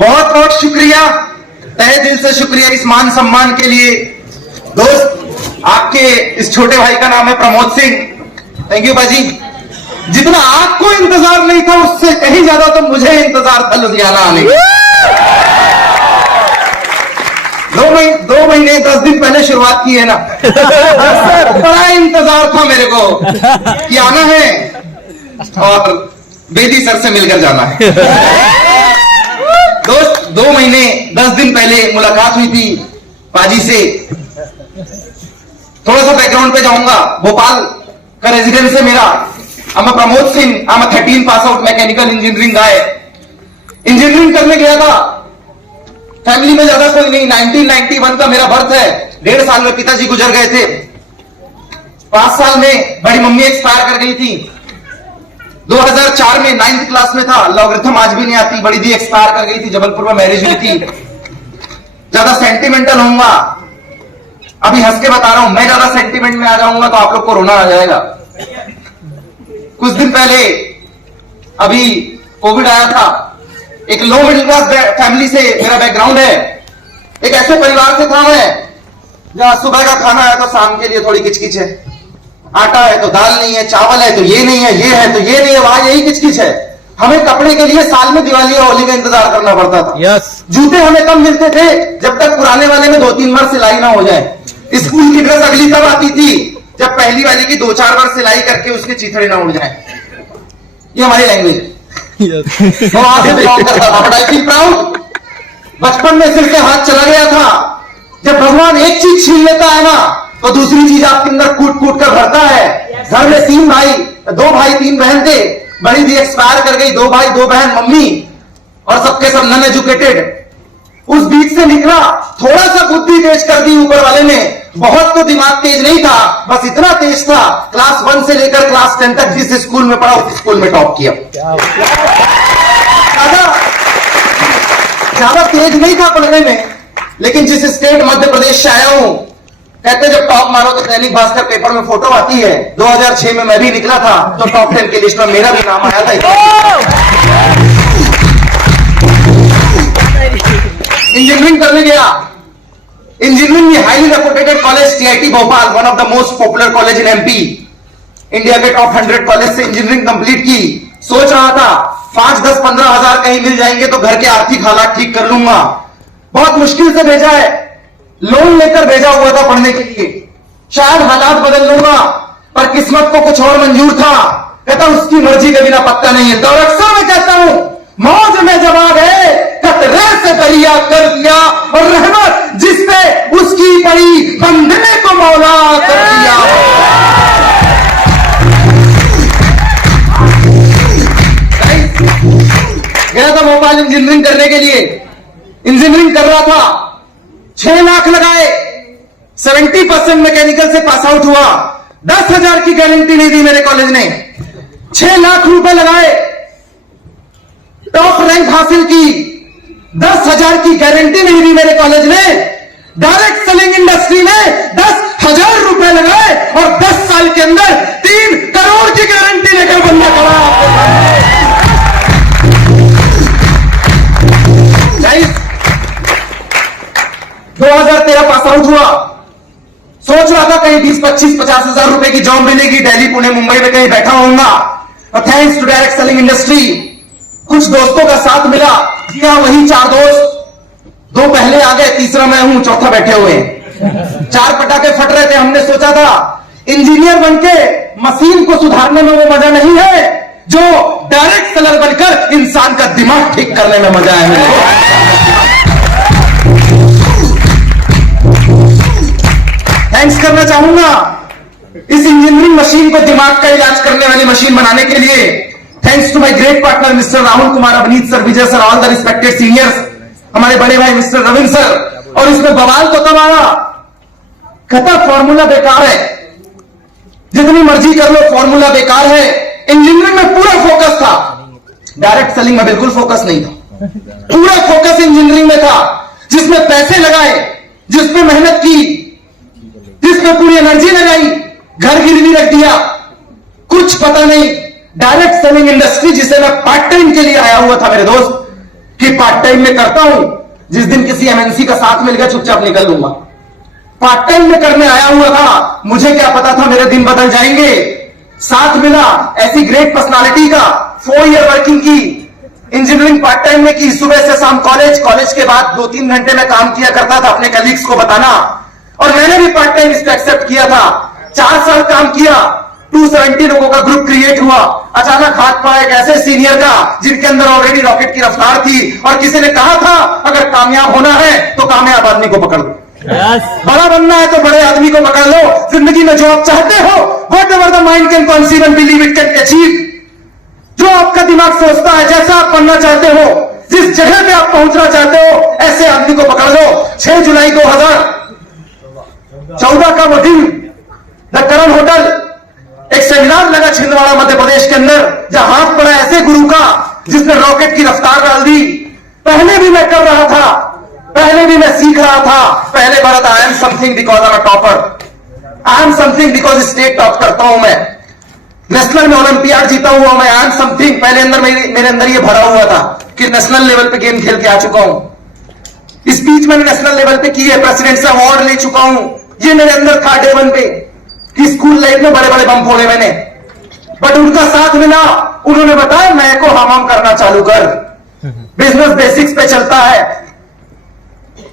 बहुत बहुत शुक्रिया, तहे दिल से शुक्रिया इस मान सम्मान के लिए। दोस्त, आपके इस छोटे भाई का नाम है प्रमोद सिंह। थैंक यू बाजी। जितना आपको इंतजार नहीं था उससे कहीं ज्यादा तो मुझे इंतजार था लुधियाना आने का। 2 महीने 10 दिन पहले शुरुआत की है ना, बड़ा इंतजार था मेरे को कि आना है और बेदी सर से मिलकर जाना है। दोस्त, 2 महीने 10 दिन पहले मुलाकात हुई थी पाजी से। थोड़ा सा बैकग्राउंड पे जाऊंगा। भोपाल का रेजिडेंस है मेरा। I'm a Pramod Singh, I'm a 13 pass out mechanical engineering guy. Engineering करने गया था, फैमिली में ज्यादा कोई नहीं। 1991 का मेरा बर्थ है। 1.5 साल में पिताजी गुजर गए थे। 5 साल में बड़ी मम्मी एक्सपायर कर गई थी। 2004 में 9th क्लास में था, लॉगरिथम आज भी नहीं आती, बड़ी दी एक्सपायर कर गई थी। जबलपुर में मैरिज हुई थी। ज्यादा सेंटिमेंटल होऊंगा, अभी हंस के बता रहा हूं। मैं ज्यादा सेंटिमेंट में आ जाऊंगा तो आप लोग को रोना आ जाएगा। कुछ दिन पहले अभी कोविड आया था। एक लो मिडिल क्लास फैमिली से मेरा बैकग्राउंड है। एक ऐसे परिवार से था मैं जहां सुबह का खाना है तो शाम के लिए थोड़ी किचकिच है, आटा है तो दाल नहीं है, चावल है तो ये नहीं है, ये है तो ये नहीं है, वहां यही किचकिच है। हमें कपड़े के लिए साल में दिवाली और होली का इंतजार करना पड़ता था। जूते हमें कम मिलते थे जब तक पुराने वाले में 2-3 बार सिलाई ना हो जाए। स्कूल की ड्रेस अगली तब आती थी जब पहली वाली की 2-4 बार सिलाई करके उसके चीथड़े ना उड़ जाए। ये हमारी लैंग्वेज है। मैं वहां से बिलोंग करता था, बट आई फील प्राउड। बचपन में सिर से हाथ चला गया था। जब भगवान एक चीज छीन लेता है ना तो दूसरी चीज आपके अंदर कूट कूट कर भरता है। घर में 2 भाई 3 बहन थे। बड़ी दी एक्सपायर कर गई। 2 भाई 2 बहन, मम्मी, और सबके सब नॉन एजुकेटेड। उस बीच से निकला, थोड़ा सा बुद्धि तेज कर दी ऊपर वाले ने। बहुत तो दिमाग तेज नहीं था, बस इतना तेज था क्लास 1 से लेकर क्लास 10 तक जिस स्कूल में पढ़ा उस स्कूल में टॉप किया। ज्यादा तेज नहीं था पढ़ने में, लेकिन जिस स्टेट मध्य प्रदेश से आया हूं, कहते जब टॉप मारो तो दैनिक भास्कर पेपर में फोटो आती है। 2006 में मैं भी निकला था तो टॉप 10 की लिस्ट में मेरा भी नाम आया था। इंजीनियरिंग करने गया। इंजीनियरिंग में highly reputed college TIT Bhopal, one of the most popular college in MP, India के टॉप 100 कॉलेज से इंजीनियरिंग कंप्लीट की। सोच रहा था 5, 10, 15 हजार कहीं मिल जाएंगे तो घर के आर्थिक हालात ठीक कर लूंगा। बहुत मुश्किल से भेजा है, लोन लेकर भेजा हुआ था पढ़ने के लिए। शायद हालात बदल लूंगा, पर किस्मत को कुछ और मंजूर था। कहता उसकी मर्जी के बिना पत्ता नहीं हिलता। और अक्सर मैं कहता हूं, मौज में जब आ गए कतरे से दरिया कर दिया, और रहमत जिस पे उसकी पड़ी बंधने को मौला कर दिया। गया था भोपाल इंजीनियरिंग करने के लिए। इंजीनियरिंग कर रहा था, 6 लाख लगाए, 70% मैकेनिकल से पास आउट हुआ। 10,000 की गारंटी नहीं दी मेरे कॉलेज ने। 6 लाख रुपए लगाए, टॉप रैंक हासिल की, 10,000 की गारंटी नहीं दी मेरे कॉलेज ने। डायरेक्ट सेलिंग इंडस्ट्री में 10,000 रुपए लगाए और 10 साल के अंदर 3 करोड़ की गारंटी लेकर बंदा खड़ा। 2013 पास आउट हुआ। सोच रहा था कहीं 20, 25, 50 हजार रुपए की जॉब मिलेगी, दिल्ली, पुणे, मुंबई में कहीं बैठा होऊंगा। और thanks to direct selling industry कुछ दोस्तों का साथ मिला। जी हाँ, वही 4 दोस्त, 2 पहले आ गए, तीसरा मैं हूं, चौथा बैठे हुए। 4 पटाखे फट रहे थे। हमने सोचा था इंजीनियर बनके मशीन को सुधारने में वो मजा नहीं है जो डायरेक्ट सेलर बनकर इंसान का दिमाग ठीक करने में मजा है मेरे को। थैंक्स करना चाहूंगा इस इंजीनियरिंग मशीन को दिमाग का इलाज करने वाली मशीन बनाने के लिए। Thanks to my great partner mister Rahul Kumar, Avneet sir, Vijay sir, all the respected seniors, हमारे बड़े भाई मिस्टर रविंद्र सर। और इसमें बवाल तो तब आया, कहता फॉर्मूला बेकार है, जितनी मर्जी कर लो फॉर्मूला बेकार है। इंजीनियरिंग में पूरा फोकस था, डायरेक्ट सेलिंग में बिल्कुल फोकस नहीं था। पूरा फोकस इंजीनियरिंग में था, जिसमें पैसे लगाए, जिसमें मेहनत की, जिसमें पूरी एनर्जी लगाई, घर गिरवी रख दिया, कुछ पता नहीं। डायरेक्ट सेलिंग इंडस्ट्री जिसे मैं पार्ट टाइम के लिए आया हुआ था मेरे दोस्त, कि पार्ट टाइम में करता हूं, जिस दिन किसी एमएनसी का साथ मिल गया चुपचाप निकल लूंगा। पार्ट टाइम में करने आया हुआ था, मुझे क्या पता था मेरे दिन बदल जाएंगे। साथ मिला ऐसी ग्रेट पर्सनालिटी का, 4 ईयर वर्किंग की, इंजीनियरिंग पार्ट टाइम में की, सुबह से शाम कॉलेज के बाद 2-3 घंटे में काम किया करता था अपने कलीग्स को बताना। और मैंने भी पार्ट टाइम इसको एक्सेप्ट किया था। 4 साल काम किया, 270 लोगों का ग्रुप क्रिएट हुआ। अचानक हाथ पड़ा एक ऐसे सीनियर का जिनके अंदर ऑलरेडी रॉकेट की रफ्तार थी, और किसी ने कहा था अगर कामयाब होना है तो कामयाब आदमी को पकड़ लो, बड़ा बनना है तो बड़े आदमी को पकड़ लो। जिंदगी में जो आप चाहते हो, what ever the mind can conceive and believe it can achieve. जो आपका दिमाग सोचता है, जैसा आप बनना चाहते हो, जिस जगह पे आप पहुंचना चाहते हो, ऐसे आदमी को पकड़ लो। 6 जुलाई 2014 का वो दिन, द करण होटल, एक सेमिनार लगा छिंदवाड़ा मध्य प्रदेश के अंदर, जहां हाथ पड़ा ऐसे गुरु का जिसने रॉकेट की रफ्तार डाल दी। पहले भी मैं कर रहा था, पहले भी मैं सीख रहा था। पहले बार I am something because I am topper, I am something because state top करता हूं मैं, नेशनल में ओलंपियाड जीता हुआ मैं, आई एम समथिंग। पहले अंदर मेरे अंदर ये भरा हुआ था कि नेशनल लेवल पे गेम खेल के आ चुका हूं, स्पीच मैंने नेशनल लेवल पे की है, प्रेसिडेंट से अवार्ड ले चुका हूं। ये मेरे अंदर था डे 1 पे कि स्कूल लाइफ में बड़े बड़े बम फोड़े मैंने। बट उनका साथ मिला, उन्होंने बताया मैं को हम करना चालू कर, बिजनेस बेसिक्स पे चलता है।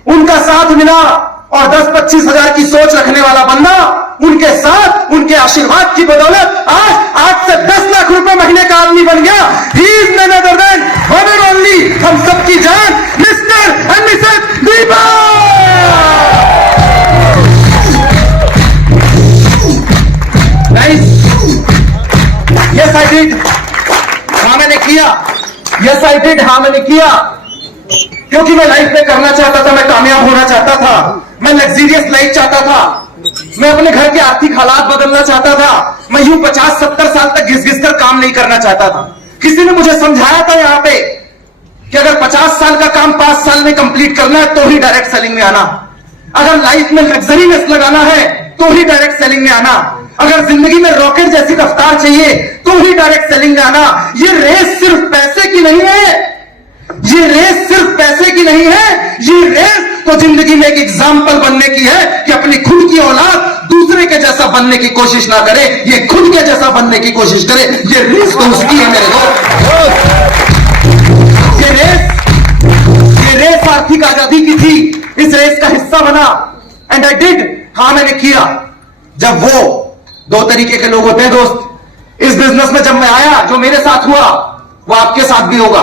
उनका साथ मिला, और 10-25 हजार की सोच रखने वाला बंदा, उनके साथ, उनके आशीर्वाद की बदौलत आज 8 से 10 लाख रुपए महीने का आदमी बन गया। He is none other than one and only, हम सबकी जान, mister and Mrs Deepa. Yes I did, हाँ मैंने किया, यस आई डिड, हाँ मैंने किया, क्योंकि मैं लाइफ में करना चाहता था, मैं कामयाब होना चाहता था, मैं लग्जरियस लाइफ चाहता था, मैं अपने घर के आर्थिक हालात बदलना चाहता था, मैं यूं 50-70 साल तक घिस घिस कर काम नहीं करना चाहता था। किसी ने मुझे समझाया था यहां पे कि अगर 50 साल का काम 5 साल में कंप्लीट करना है तो ही डायरेक्ट सेलिंग में आना, अगर लाइफ में लग्जरीनेस लगाना है तो ही डायरेक्ट सेलिंग में आना, अगर जिंदगी में रॉकेट जैसी रफ्तार चाहिए तो ही डायरेक्ट सेलिंग में आना। ये रेस सिर्फ पैसे की नहीं है, ये रेस सिर्फ पैसे की नहीं है, ये रेस तो जिंदगी में एक एग्जाम्पल बनने की है कि अपनी खुद की औलाद दूसरे के जैसा बनने की कोशिश ना करे, ये खुद के जैसा बनने की कोशिश करे। ये रेस तो उसकी है मेरे दोस्त, ये रेस आर्थिक आजादी की थी, इस रेस का हिस्सा बना, एंड आई डिड, हाँ मैंने किया। जब वो 2 तरीके के लोग होते हैं दोस्त इस बिजनेस में, जब मैं आया, जो मेरे साथ हुआ वो आपके साथ भी होगा,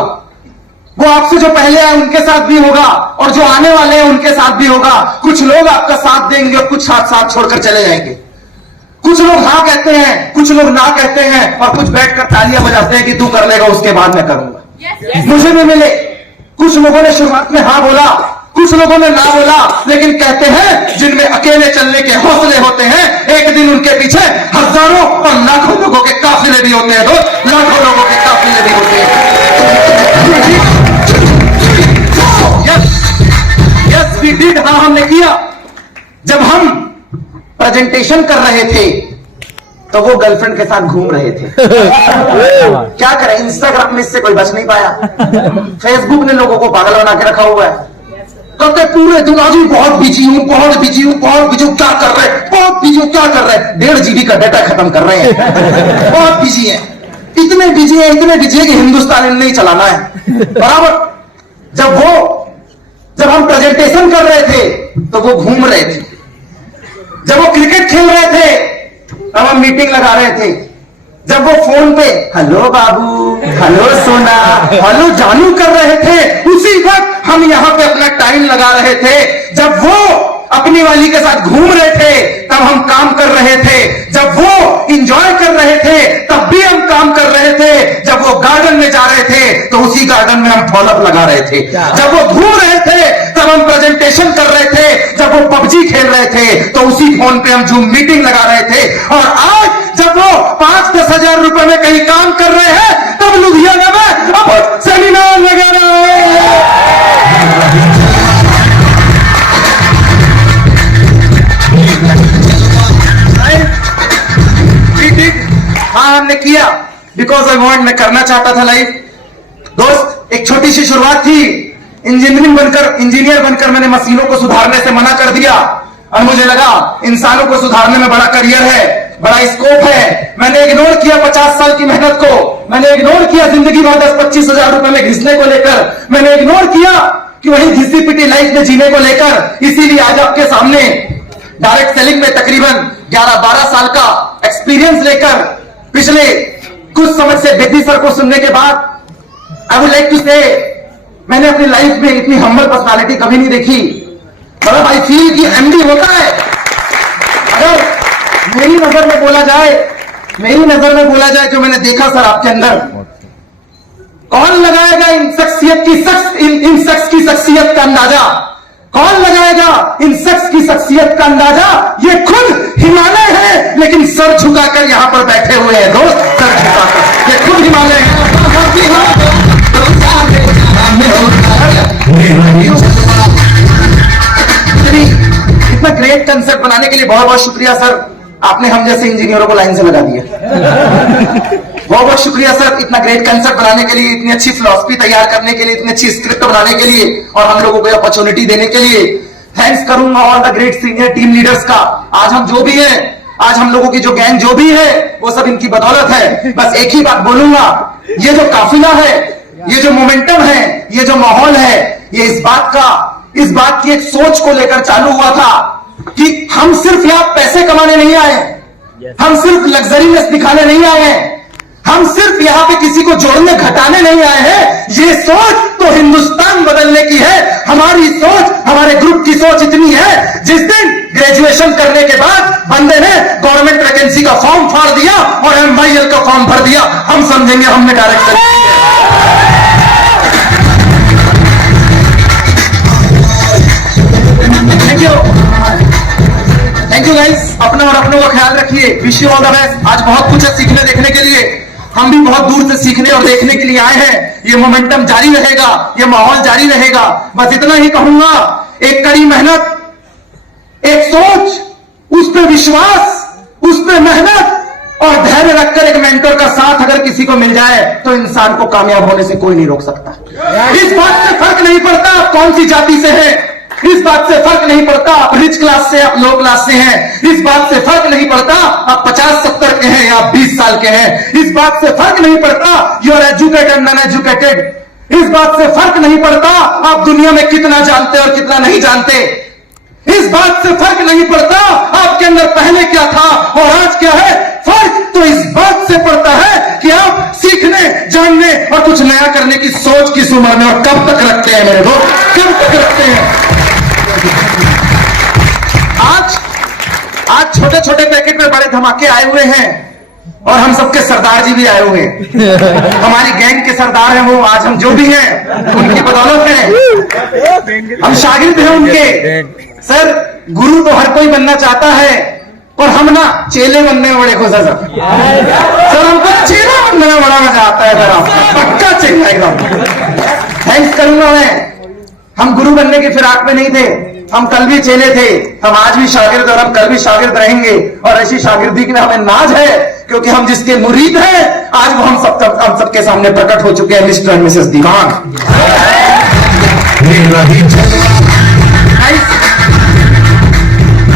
वो आपसे जो पहले आए उनके साथ भी होगा, और जो आने वाले हैं उनके साथ भी होगा। कुछ लोग आपका साथ देंगे और कुछ साथ छोड़कर चले जाएंगे, कुछ लोग हाँ कहते हैं, कुछ लोग ना कहते हैं, और कुछ बैठकर तालियां बजाते हैं कि तू कर लेगा उसके बाद मैं करूंगा। मुझे भी मिले, कुछ लोगों ने शुरुआत में हाँ बोला, कुछ लोगों ने ना बोला, लेकिन कहते हैं जिनमें अकेले चलने के हौसले होते हैं, एक दिन उनके पीछे हजारों और लाखों लोगों के काफिले भी होते हैं दोस्त, लाखों लोगों के काफिले भी होते हैं। यस वी डिड, हाँ हमने किया। जब हम प्रेजेंटेशन कर रहे थे तो वो गर्लफ्रेंड के साथ घूम रहे थे। क्या करें, इंस्टाग्राम में इससे कोई बच नहीं पाया, फेसबुक ने लोगों को पागल बना के रखा हुआ है। कहते पूरे दिन आज बहुत बिजी हूं, बहुत बिजी हूं, बहुत बिजी हूं, क्या कर रहे हैं, बहुत बिजी हूं, क्या कर रहे हैं, 1.5 GB का डाटा खत्म कर रहे हैं, बहुत बिजी है, इतने बिजी है, इतने बिजी है कि हिंदुस्तान नहीं चलाना है बराबर। जब हम प्रेजेंटेशन कर रहे थे तो वो घूम रहे थे, जब वो क्रिकेट खेल रहे थे तब हम मीटिंग लगा रहे थे, जब वो फोन पे हेलो बाबू, हेलो सोना, हेलो जानू कर रहे थे, उसी वक्त हम यहां पे अपना टाइम लगा रहे थे। जब वो अपनी वाली के साथ घूम रहे थे तब हम काम कर रहे थे, जब वो इंजॉय कर रहे थे तब भी हम काम कर रहे थे, जब वो गार्डन में जा रहे थे तो उसी गार्डन में हम फॉलोअप लगा रहे थे, जब वो घूम रहे थे तब हम प्रेजेंटेशन कर रहे थे, जब वो पबजी खेल रहे थे तो उसी फोन पे हम जूम मीटिंग लगा रहे थे, और आज जब वो 5-10 हजार रुपए में कहीं काम कर रहे हैं तब लुधियाना में अब सेमिनार लगा रहे हैं। हाँ हमने किया, बिकॉज आई वांट, मैं करना चाहता था लाइफ। दोस्त एक छोटी सी शुरुआत थी, इंजीनियर बनकर मैंने मशीनों को सुधारने से मना कर दिया और मुझे लगा इंसानों को सुधारने में बड़ा करियर है, बड़ा स्कोप है। मैंने इग्नोर किया 50 साल की मेहनत को, मैंने इग्नोर किया जिंदगी भर 10-25 हजार रुपए में घिसने को लेकर, मैंने इग्नोर किया कि वही घिसी पिटी लाइफ में जीने को लेकर। इसीलिए आज आपके सामने डायरेक्ट सेलिंग में तकरीबन 11-12 साल का एक्सपीरियंस लेकर पिछले कुछ समय से बेदी सर को सुनने के बाद आई वुड लाइक टू से, मैंने अपनी लाइफ में इतनी हम्बल पर्सनालिटी कभी नहीं देखी। मतलब आई फील कि एमडी होता है। अगर मेरी नजर में बोला जाए जो मैंने देखा सर आपके अंदर, कौन लगाएगा इन शख्स की शख्सियत का अंदाजा? कौन लगाएगा इन शख्स की शख्सियत का अंदाजा? ये खुद हिमालय है, लेकिन सर झुकाकर यहां पर बैठे हुए हैं दोस्त, सर झुकाकर। ये खुद हिमालय है। इतना ग्रेट कंसेप्ट बनाने के लिए बहुत बहुत शुक्रिया सर। आपने हम जैसे इंजीनियरों को लाइन से लगा दिया। बहुत बहुत शुक्रिया सर, इतना ग्रेट कंसेप्ट बनाने के लिए, इतनी अच्छी फिलॉसफी तैयार करने के लिए, इतनी अच्छी स्क्रिप्ट बनाने के लिए और हम लोगों को अपॉर्चुनिटी देने के लिए। थैंक्स करूंगा all the great senior team leaders का। आज हम जो भी हैं, आज हम लोगों की जो गैंग जो भी है, वो सब इनकी बदौलत है। बस एक ही बात बोलूंगा, ये जो काफिला है, ये जो मोमेंटम है, ये जो माहौल है, ये इस बात की एक सोच को लेकर चालू हुआ था कि हम सिर्फ यहां पैसे कमाने नहीं आए, हम सिर्फ लग्जरीनेस दिखाने नहीं आए हैं, हम सिर्फ यहां पे किसी को जोड़ने घटाने नहीं आए हैं। ये सोच तो हिंदुस्तान बदलने की है। हमारी सोच, हमारे ग्रुप की सोच इतनी है, जिस दिन ग्रेजुएशन करने के बाद बंदे ने गवर्नमेंट वैकेंसी का फॉर्म फाड़ दिया और MYL का फॉर्म भर दिया, हम समझेंगे हमने डायरेक्ट सेलेक्ट किया। Thank you guys. अपना और अपनों का ख्याल रखिए। Wish you all the best. आज बहुत कुछ है सीखने देखने के लिए, हम भी बहुत दूर से सीखने और देखने के लिए आए हैं। ये मोमेंटम जारी रहेगा, ये माहौल जारी रहेगा। बस इतना ही कहूंगा, एक कड़ी मेहनत, एक सोच, उस पर विश्वास, उस पर मेहनत और धैर्य रखकर एक मेंटर का साथ अगर किसी को मिल जाए तो इंसान को कामयाब होने से कोई नहीं रोक सकता। इस बात से फर्क नहीं पड़ता आप कौन सी जाति से हैं, इस बात से फर्क नहीं पड़ता आप रिच क्लास से आप लो क्लास से हैं, इस बात से फर्क नहीं पड़ता आप 50-70 के हैं या 20 साल के हैं, इस बात से फर्क नहीं पड़ता you are educated non educated, इस बात से फर्क नहीं पड़ता आप दुनिया में कितना जानते और कितना नहीं जानते, इस बात से फर्क नहीं पड़ता आपके अंदर पहले क्या था और आज क्या है। फर्क तो इस बात से पड़ता है कि आप सीखने, जानने और कुछ नया करने की सोच किस उम्र में और कब तक रखते हैं मेरे दोस्त, कब तक रखते हैं। आज छोटे छोटे पैकेट में बड़े धमाके आए हुए हैं और हम सबके सरदार जी भी आए हुए हैं। हमारी गैंग के सरदार हैं वो, आज हम जो भी हैं उनकी बदौलत है, हम शागिर्द हैं उनके। सर गुरु तो हर कोई बनना चाहता है, पर हम ना चेले बनने में बड़े खुश हैं सर हमको चेला बनने में बड़ा मजा आता है सर, पक्का चेला एकदम। थैंक्स करूंगा मैं। हम गुरु बनने की फिराक में नहीं थे, हम कल भी चेले थे, हम आज भी शागिर्द और हम कल भी शागिर्द रहेंगे। और ऐसी शागिर्दी की हमें नाज है क्योंकि हम जिसके मुरीद हैं आज वो हम सबके सामने प्रकट हो चुके हैं, मिस्टर एंड मिसेस दीवान।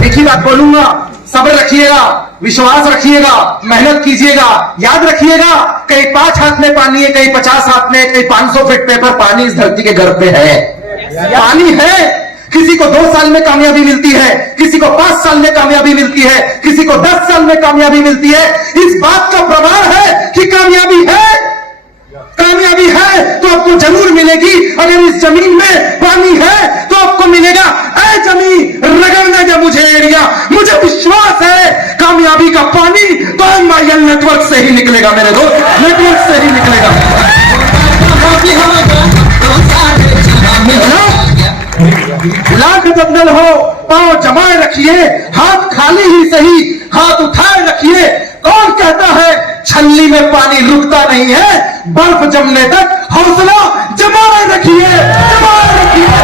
एक ही बात बोलूंगा, सब्र रखिएगा, विश्वास रखिएगा, मेहनत कीजिएगा। याद रखिएगा कहीं 5 हाथ में पानी है, कहीं 50 हाथ में, कहीं 500 फीट पे, पर पानी इस धरती के गर्भ पे है, पानी है। किसी को 2 साल में कामयाबी मिलती है, किसी को 5 साल में कामयाबी मिलती है, किसी को 10 साल में कामयाबी मिलती है। इस बात का प्रमाण है कि कामयाबी है तो आपको जरूर मिलेगी। अगर इस जमीन में पानी है तो आपको मिलेगा। ऐ जमीन रगड़ने दे मुझे एरिया, मुझे विश्वास है कामयाबी का पानी तो MYL नेटवर्क से ही निकलेगा मेरे दोस्त, नेटवर्क से ही निकलेगा। लाख बंदल हो पांव जमाए रखिए, हाथ खाली ही सही हाथ उठाए रखिए। कौन कहता है छल्ली में पानी रुकता नहीं है, बर्फ जमने तक हौसला जमाए रखिए, जमाए रखिए।